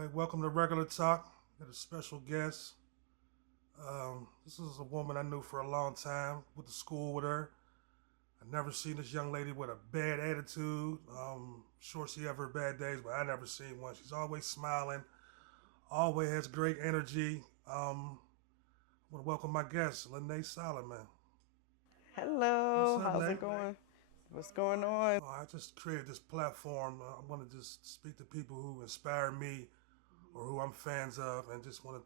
All right, welcome to Regular Talk. Got a special guest. This is a woman I knew for a long time. Went to school with her. I never seen this young lady with a bad attitude. Sure she have her bad days, but I never seen one. She's always smiling, always has great energy. I want to welcome my guest, Lynae Solomon. What's Hello, up, how's it Nate? going? What's going on? I just created this platform. I want to just speak to people who inspire me or who I'm fans of, and just want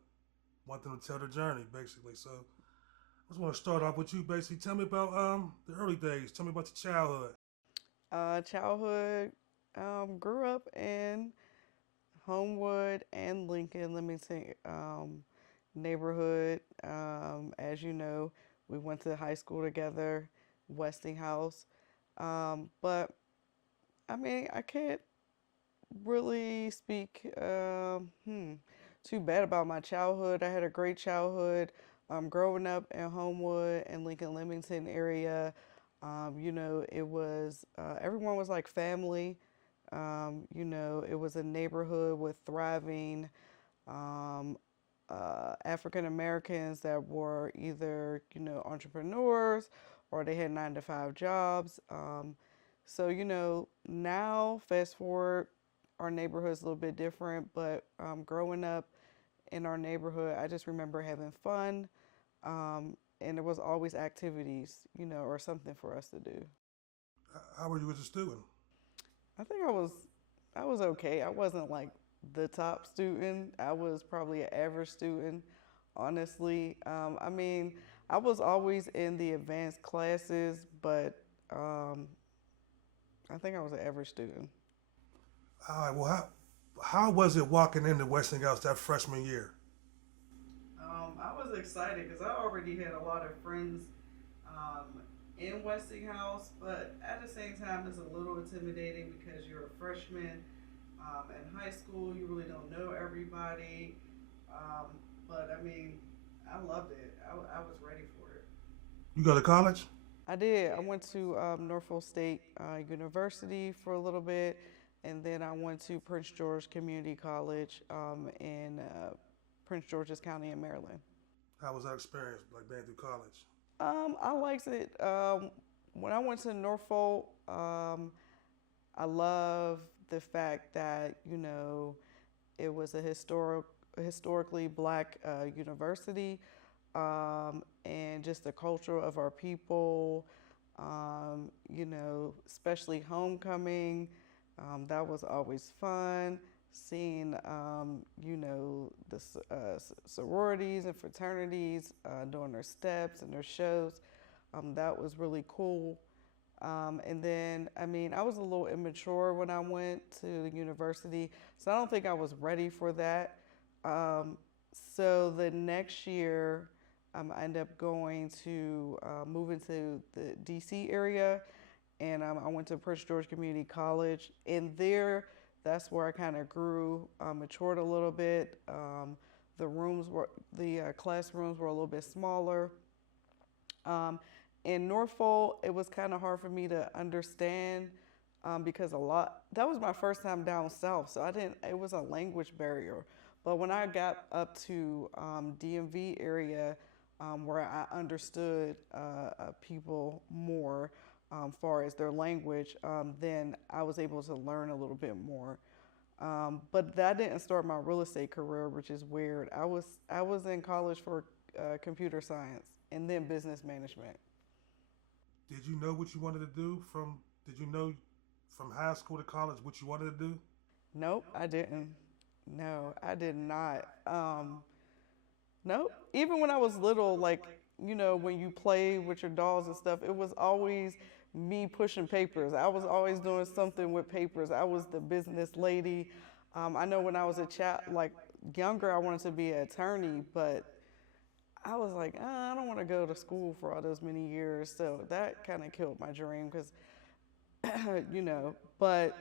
them to tell their journey, basically. So I just want to start off with you, basically. Tell me about the early days. Tell me about your childhood. Childhood, grew up in Homewood and Lincoln, Leamington neighborhood. As you know, we went to high school together, Westinghouse. But I mean, I can't really speak too bad about my childhood. I had a great childhood. Growing up in Homewood and Lincoln Limington area, it was everyone was like family. It was a neighborhood with thriving um, African Americans that were either entrepreneurs or they had 9 to 5 jobs. Now fast forward, our neighborhood's a little bit different, but growing up in our neighborhood, I just remember having fun, and there was always activities, or something for us to do. How were you as a student? I think I was okay. I wasn't like the top student. I was probably an average student, honestly. I mean, I was always in the advanced classes, but um, I think I was an average student. All right, well, how was it walking into Westinghouse that freshman year? I was excited because I already had a lot of friends um, in Westinghouse, but at the same time, it's a little intimidating because you're a freshman in high school. You really don't know everybody, um, but I mean, I loved it. I was ready for it. You go to college? I did. I went to Norfolk State University for a little bit, and then I went to Prince George Community College in Prince George's County in Maryland. How was that experience, like being through college? I liked it. When I went to Norfolk, I love the fact that it was historically black university, and just the culture of our people. Especially homecoming. That was always fun. Seeing, the sororities and fraternities doing their steps and their shows. That was really cool. And then, I mean, I was a little immature when I went to the university, so I don't think I was ready for that. Um, so the next year, I ended up going to move into the DC area, and I went to Prince George Community College. And there, that's where I kind of grew, matured a little bit. The classrooms were a little bit smaller. Um, in Norfolk, it was kind of hard for me to understand because that was my first time down south, so I didn't, it was a language barrier. But when I got up to DMV area, where I understood people more far as their language, then I was able to learn a little bit more. But that didn't start my real estate career, which is weird. I was in college for computer science and then business management. Did you know what you wanted to do from? Did you know from high school to college what you wanted to do? Nope, I didn't. No, I did not. Nope. Even when I was little, like, when you play with your dolls and stuff, it was always me pushing papers. I was always doing something with papers. I was the business lady. I know when I was a child, like younger, I wanted to be an attorney, but I was like, I don't want to go to school for all those many years. So that kind of killed my dream because, but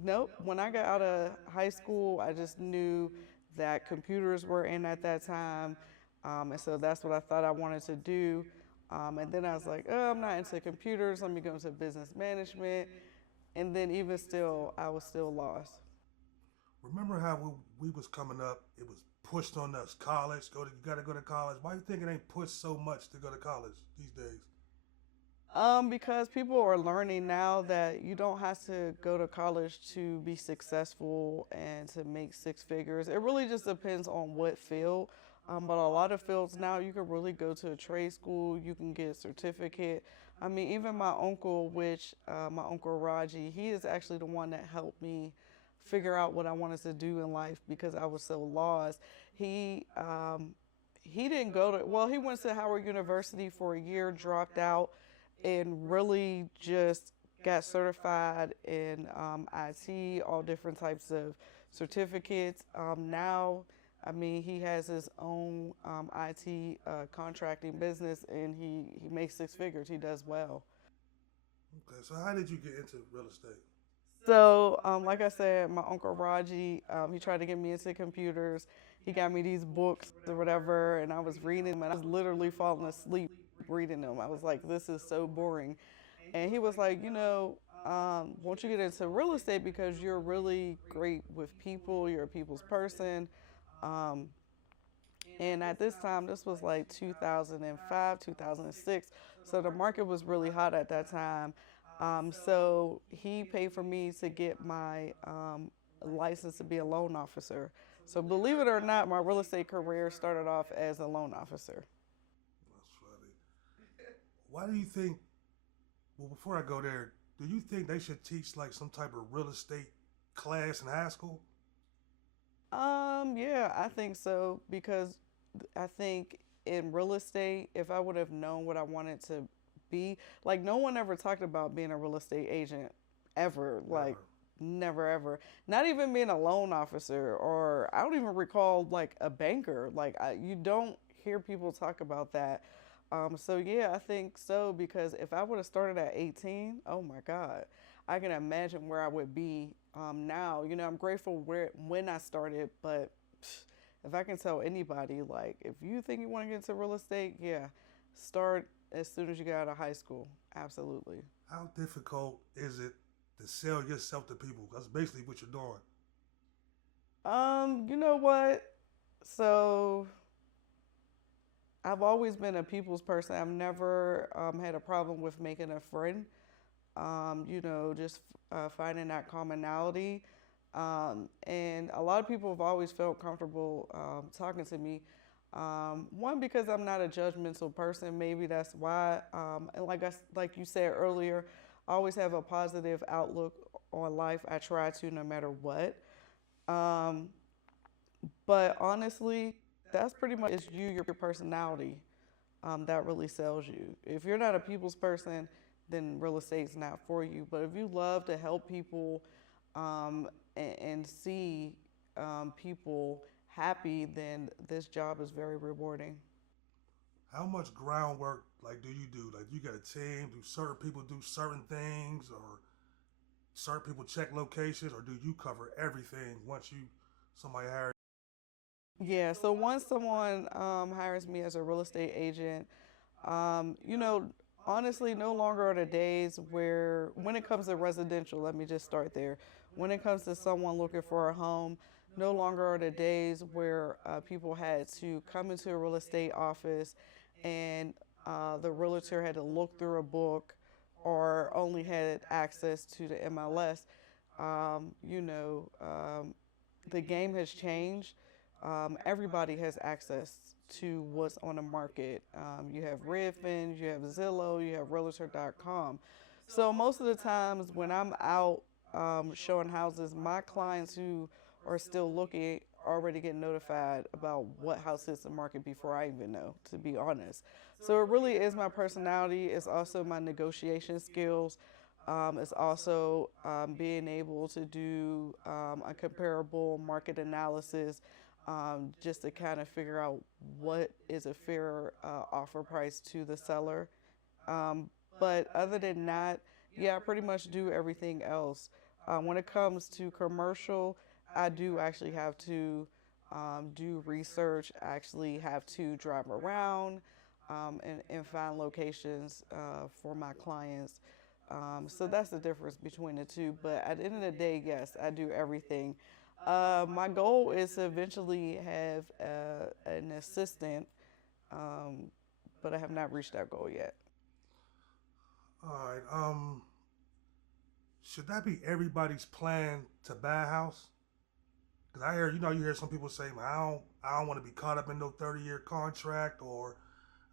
nope. When I got out of high school, I just knew that computers were in at that time. And so that's what I thought I wanted to do. And then I was like, oh, I'm not into computers. Let me go into business management. And then even still, I was still lost. Remember how we was coming up? It was pushed on us. College, you got to go to college. Why you think it ain't pushed so much to go to college these days? Because people are learning now that you don't have to go to college to be successful and to make six figures. It really just depends on what field. But a lot of fields now, you can really go to a trade school. You can get a certificate. I mean, even my uncle, my uncle Raji, he is actually the one that helped me figure out what I wanted to do in life because I was so lost. He um, he didn't go to well, he went to Howard University for a year, dropped out, and really just got certified in IT, all different types of certificates. Now, I mean, he has his own IT contracting business, and he makes six figures. He does well. Okay, so how did you get into real estate? So, like I said, my uncle Raji, he tried to get me into computers. He got me these books or whatever, and I was reading them, and I was literally falling asleep reading them. I was like, this is so boring. And he was like, won't you get into real estate because you're really great with people, you're a people's person. Um, and at this time, this was like 2005, 2006. So the market was really hot at that time. So he paid for me to get my license to be a loan officer. So believe it or not, my real estate career started off as a loan officer. That's funny. Why do you think? Well, before I go there, do you think they should teach like some type of real estate class in high school? Yeah, I think so because I think in real estate, if I would have known what I wanted to be, like no one ever talked about being a real estate agent ever, like Never. never ever. Not even being a loan officer or I don't even recall like a banker. You don't hear people talk about that. So yeah, I think so because if I would have started at 18, oh my God, I can imagine where I would be now. I'm grateful where when I started, but if I can tell anybody, like, if you think you want to get into real estate, yeah, start as soon as you get out of high school. Absolutely. How difficult is it to sell yourself to people? That's basically what you're doing. You know what? So I've always been a people's person. I've never had a problem with making a friend. Just finding that commonality. And a lot of people have always felt comfortable talking to me. One, because I'm not a judgmental person, maybe that's why. And like you said earlier, I always have a positive outlook on life. I try to, no matter what. Um, but honestly, that's pretty much it's you, your personality, that really sells you. If you're not a people's person, then real estate's not for you. But if you love to help people and see people happy, then this job is very rewarding. How much groundwork like do you do? Like you got a team? Do certain people do certain things, or certain people check locations, or do you cover everything once you somebody hires? Yeah, so once someone hires me as a real estate agent, um, you know, honestly, no longer are the days where, when it comes to residential, let me just start there. When it comes to someone looking for a home, no longer are the days where people had to come into a real estate office and the realtor had to look through a book or only had access to the MLS. Um, you know, um, the game has changed. Everybody has access to what's on the market. You have Redfin, you have Zillow, you have Realtor.com. So most of the times when I'm out showing houses, my clients who are still looking already get notified about what house hits the market before I even know, to be honest. So it really is my personality. It's also my negotiation skills. It's also being able to do a comparable market analysis just to kind of figure out what is a fair offer price to the seller. Um, but other than that, yeah, I pretty much do everything else. When it comes to commercial, I do actually have to do research, actually have to drive around and find locations for my clients. So that's the difference between the two. But at the end of the day, yes, I do everything. My goal is to eventually have an assistant, um, but I have not reached that goal yet. All right. Should that be everybody's plan to buy a house? Because I hear, you hear some people say, "Man, I don't want to be caught up in no 30-year contract, or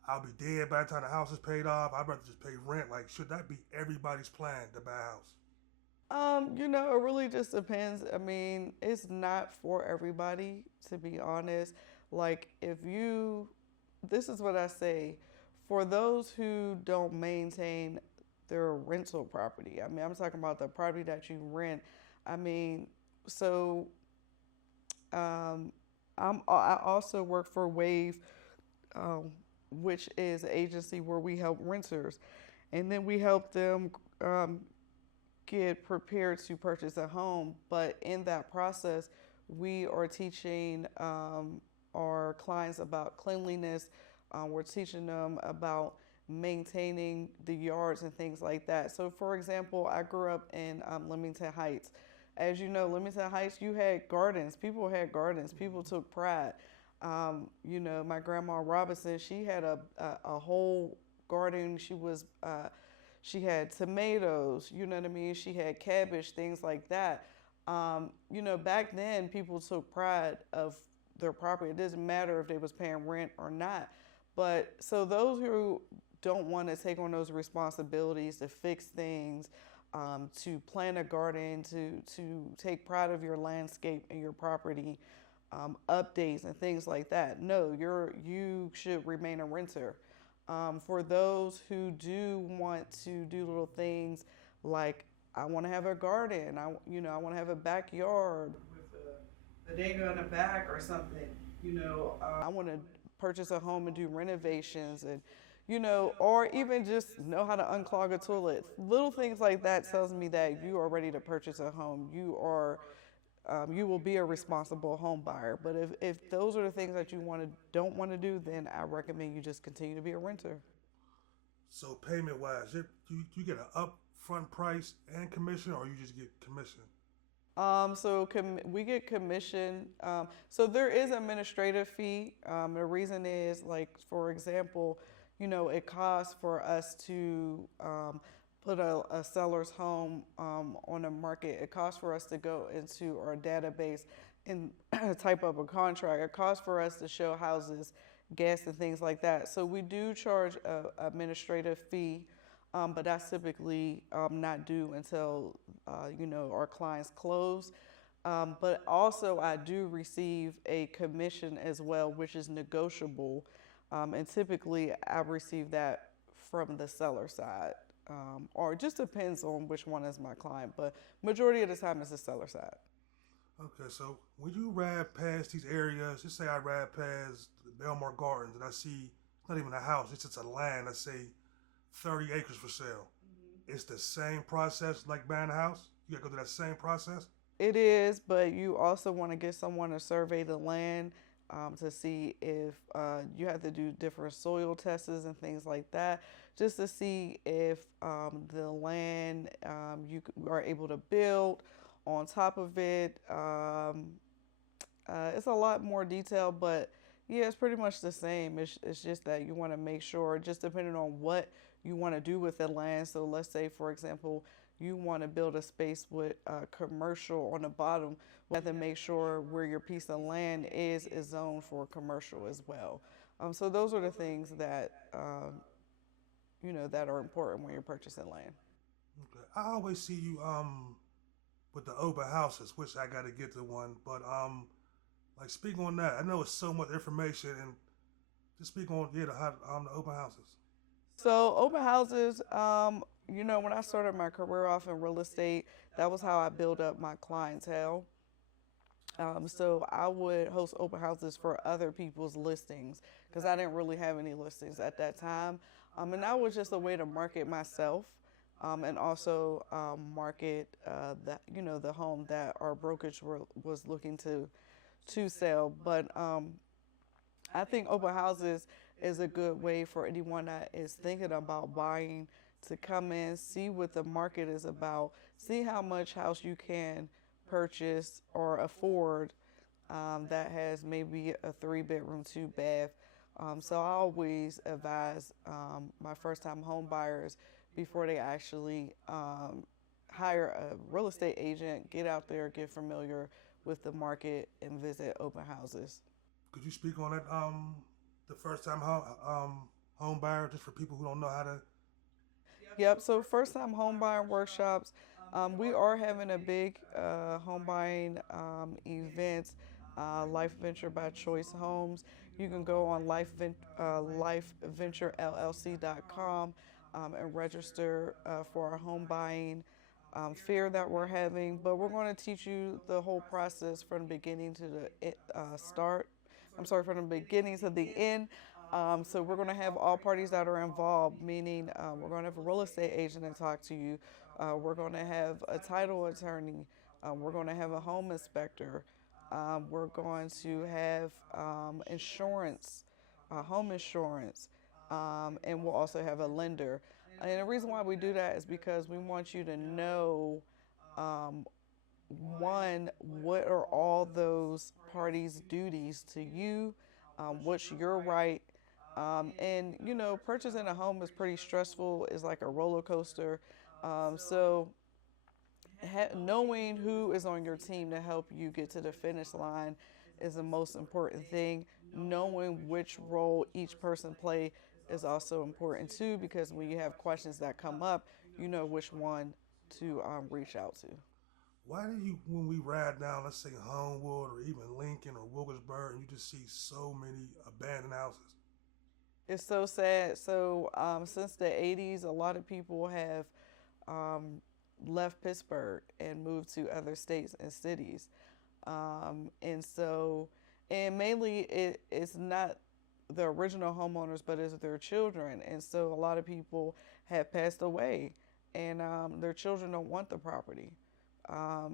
I'll be dead by the time the house is paid off. I'd rather just pay rent." Like, should that be everybody's plan to buy a house? It really just depends. I mean, it's not for everybody, to be honest. Like, this is what I say, for those who don't maintain their rental property. I mean, I'm talking about the property that you rent. I mean, so um, I also work for Wave, um, which is an agency where we help renters, and then we help them um, get prepared to purchase a home. But in that process, we are teaching our clients about cleanliness. We're teaching them about maintaining the yards and things like that. So, for example, I grew up in Leamington Heights. As you know, Leamington Heights, you had gardens. People had gardens. People took pride. My grandma Robinson, she had a whole garden. She had tomatoes, you know what I mean? She had cabbage, things like that. Back then people took pride of their property. It doesn't matter if they was paying rent or not. But so those who don't want to take on those responsibilities to fix things, to plant a garden, to take pride of your landscape and your property, updates and things like that. No, you should remain a renter. For those who do want to do little things like I want to have a garden, I want to have a backyard with a bodega in the back or something. I want to purchase a home and do renovations and or even just know how to unclog a toilet. Little things like that tells me that you are ready to purchase a home. You will be a responsible home buyer. But if those are the things that you don't want to do, then I recommend you just continue to be a renter. So payment wise, you get an upfront price and commission, or you just get commission? We get commission. So there is administrative fee. The reason is, like, for example, it costs for us to put a seller's home on the market. It costs for us to go into our database and type up a contract. It costs for us to show houses, gas, and things like that. So we do charge a administrative fee, but that's typically not due until our clients close. But also, I do receive a commission as well, which is negotiable, and typically I receive that from the seller side, or it just depends on which one is my client. But majority of the time, it's the seller side. Okay, so when you ride past these areas, just say I ride past the Belmore Gardens and I see it's not even a house, it's just a land, let's say 30 acres for sale. It's the same process like buying a house? You gotta go through that same process? It is, but you also want to get someone to survey the land, to see if you have to do different soil tests and things like that, just to see if the land, you are able to build on top of it. It's a lot more detailed, but yeah, it's pretty much the same. It's just that you want to make sure, just depending on what you want to do with the land. So let's say, for example, you want to build a space with commercial on the bottom. You have to make sure where your piece of land is zoned for commercial as well. So those are the things that that are important when you're purchasing land. Okay. I always see you with the open houses, which I gotta get to one. But like speak on that. I know it's so much information and just speak on the open houses. So open houses, when I started my career off in real estate, that was how I built up my clientele. So I would host open houses for other people's listings because I didn't really have any listings at that time. And that was just a way to market myself, and also market the home that our brokerage was looking to sell. But I think open houses is a good way for anyone that is thinking about buying to come in, see what the market is about, see how much house you can purchase or afford that has maybe a 3 bedroom, 2 bath. So I always advise my first time home buyers before they actually hire a real estate agent, get out there, get familiar with the market, and visit open houses. Could you speak on that? The first time home buyer, just for people who don't know how to. Yep. So first time home buying workshops. We are having a big home buying event, Life Venture by Choice Homes. You can go on lifeventurellc.com and register for our home buying fair that we're having. But we're going to teach you the whole process from the beginning to the start. I'm sorry, from the beginning to the end. So we're going to have all parties that are involved, meaning we're going to have a real estate agent to talk to you. We're going to have a title attorney. We're going to have a home inspector. We're going to have insurance, home insurance, and we'll also have a lender. And the reason why we do that is because we want you to know um, one, what are all those parties' duties to you? What's your right? And you know, purchasing a home is pretty stressful. It's like a roller coaster. So knowing who is on your team to help you get to the finish line is the most important thing. Knowing which role each person play is also important too, because when you have questions that come up, you know which one to reach out to. Why do you, when we ride down, let's say Homewood or even Lincoln or Wilkesburg, and you just see so many abandoned houses? It's so sad. So since the 80s, a lot of people have um, left Pittsburgh and moved to other states and cities. And so, and mainly it's not the original homeowners, but it's their children. And so a lot of people have passed away and their children don't want the property.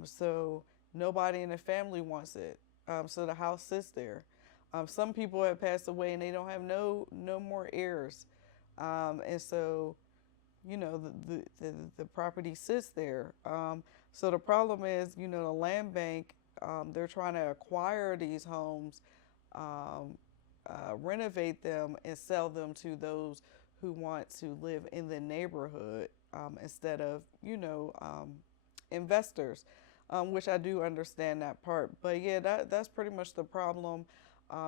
So nobody in the family wants it. So the house sits there. Some people have passed away and they don't have no more heirs. And so you know the property sits there. So the problem is, you know, the land bank, they're trying to acquire these homes, um, renovate them, and sell them to those who want to live in the neighborhood instead of, you know, investors, which I do understand that part. But yeah, that's pretty much the problem.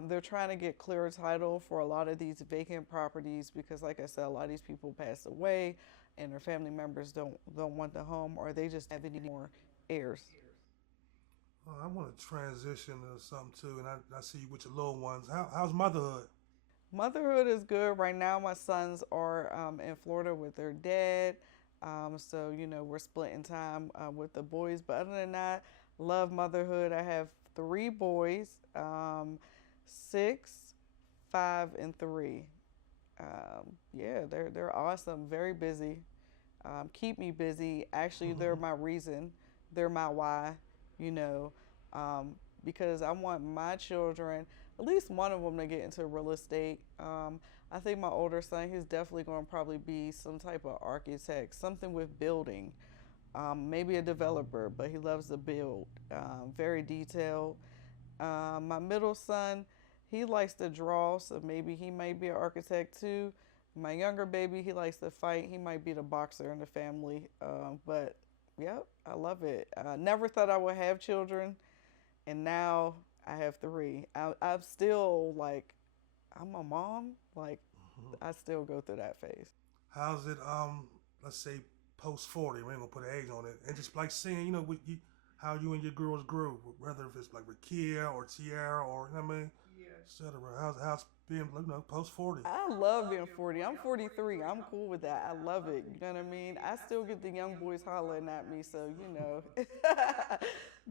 They're trying to get clear title for a lot of these vacant properties because, like I said, a lot of these people pass away, and their family members don't want the home, or they just have any more heirs. I want to transition to something too, and I see you with your little ones. How's motherhood? Motherhood is good right now. My sons are in Florida with their dad, so you know we're splitting time with the boys. But other than that, love motherhood. I have 3 boys, 6, 5, and 3. Yeah, they're awesome. Very busy. Keep me busy. Actually, they're my reason. They're my why. You know, um, because I want my children, at least one of them, to get into real estate. I think my older son, he's definitely going to probably be some type of architect, something with building. Maybe a developer, but he loves to build. Very detailed. My middle son, he likes to draw, so maybe he might be an architect too. My younger baby, he likes to fight. He might be the boxer in the family. But yep, I love it. Never thought I would have children, and now I have 3. I'm still like, I'm a mom. Like, Mhm. I still go through that phase. How's it? Let's say post 40. We ain't gonna put an age on it, and just like seeing, you know, how you and your girls grew, whether if it's like with Kia or Tiara or you know what I mean, etc. How's being, you know, post 40? I love being 40. I'm 43. I'm cool with that. I love it. You know what I mean? I still get the young boys hollering at me, so you know.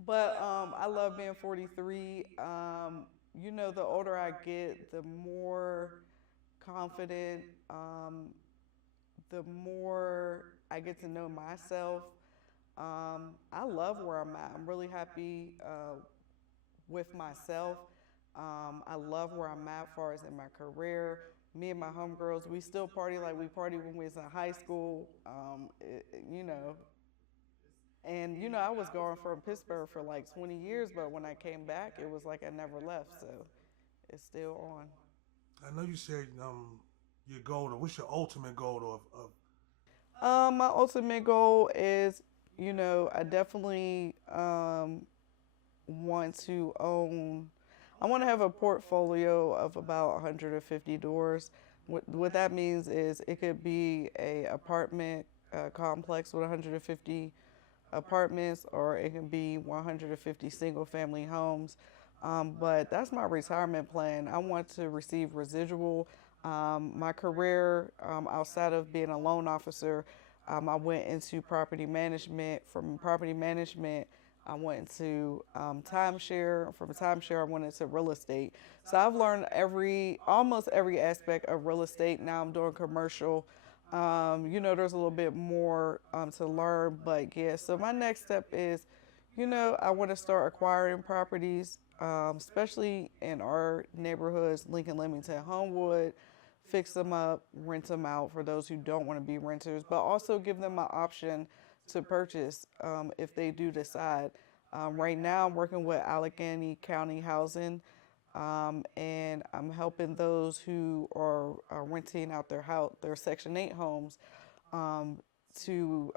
But I love being 43. You know, the older I get, the more confident, the more I get to know myself. I love where I'm at. I'm really happy with myself. I love where I'm at as far as in my career. Me and my homegirls, we still party like we party when we was in high school. You know, And you know, I was gone from Pittsburgh for like 20 years, but when I came back, it was like I never left. So it's still on. I know you said your goal. What's your ultimate goal of My ultimate goal is, you know, I definitely want to own. I want to have a portfolio of about 150 doors. What that means is it could be a apartment complex with 150 apartments, or it can be 150 single family homes. But that's my retirement plan. I want to receive residual. My career outside of being a loan officer, I went into property management. From property management, I went into timeshare. From timeshare, I went into real estate. So I've learned almost every aspect of real estate. Now I'm doing commercial. You know, there's a little bit more to learn, but yeah. So my next step is, you know, I want to start acquiring properties, especially in our neighborhoods, Lincoln, Leamington, Homewood. Fix them up, rent them out for those who don't want to be renters, but also give them an option to purchase if they do decide. Right now, I'm working with Allegheny County Housing, and I'm helping those who are renting out their Section 8 homes to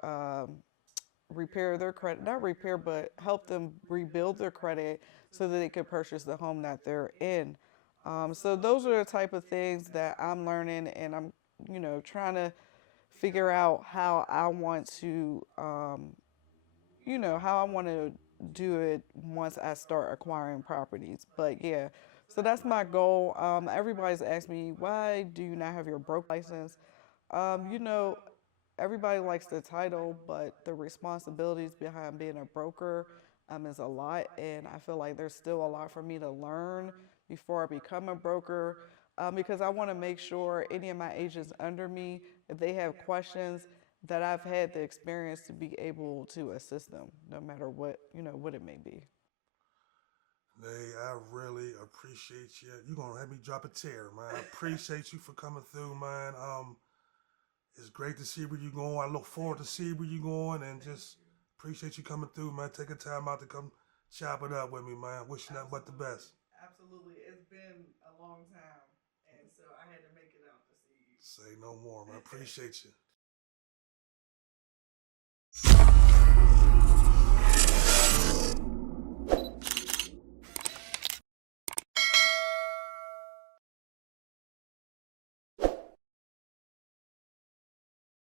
repair their credit, not repair, but help them rebuild their credit so that they could purchase the home that they're in. So those are the type of things that I'm learning, and I'm, you know, trying to figure out how I want to, you know, how I want to do it once I start acquiring properties. But yeah, so that's my goal. Everybody's asked me, why do you not have your broke license? You know, everybody likes the title, but the responsibilities behind being a broker is a lot, and I feel like there's still a lot for me to learn before I become a broker. Because I want to make sure any of my agents under me, if they have questions, that I've had the experience to be able to assist them, no matter what, you know, what it may be. Hey, I really appreciate you. You're gonna have me drop a tear, man. I appreciate you for coming through, man. It's great to see where you're going. I look forward to see where you're going, and just appreciate you coming through, man. Taking time out to come chop it up with me, man. Wish you nothing but the best. Absolutely. It's been a long time, and so I had to make it out to see you. Say no more, man. Appreciate you.